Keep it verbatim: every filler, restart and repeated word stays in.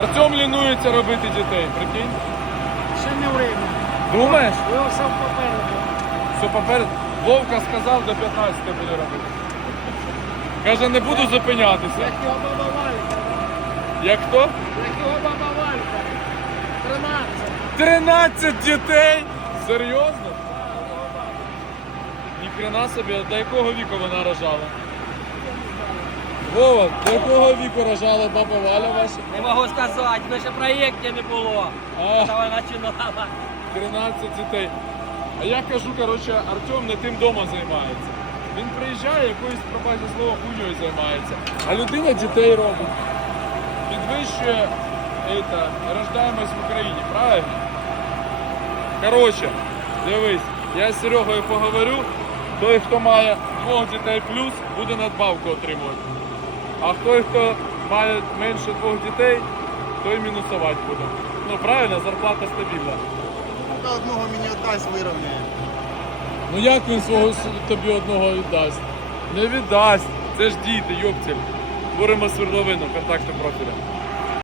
Артем лінується робити дітей, прикинь? Ще не время. Думаєш? Його все попереду. Все попереду. Вовка сказав, до п'ятнадцяти буде робити. Каже, не буду зупинятися. Як його баба Валька. Як хто? Як його баба Валька. тринадцять. тринадцять дітей? Серйозно? Так, його баба. Ніхрена собі, до якого віку вона рожала? Вова, до якого віку рожала баба Валя ваша? Не можу сказати, бо ще проєктів не було. А. Коли починала. тринадцять дітей. А я кажу, коротше, Артем не тим дома займається. Він приїжджає, якоюсь, пробачте слово, хуйньою займається. А людина дітей робить. Підвищує это, рождаємость в Україні, правильно? Коротше, дивись, я з Серегою поговорю, той, хто має двох дітей плюс, буде надбавку отримувати. А той, хто має менше двох дітей, той мінусувати буде. Ну правильно, зарплата стабільна. Та одного мені віддасть, вирівняє. Ну як він свого с- тобі одного віддасть? Не віддасть. Це ж діти, йопцель. Творимо свердловину, контакту профіля.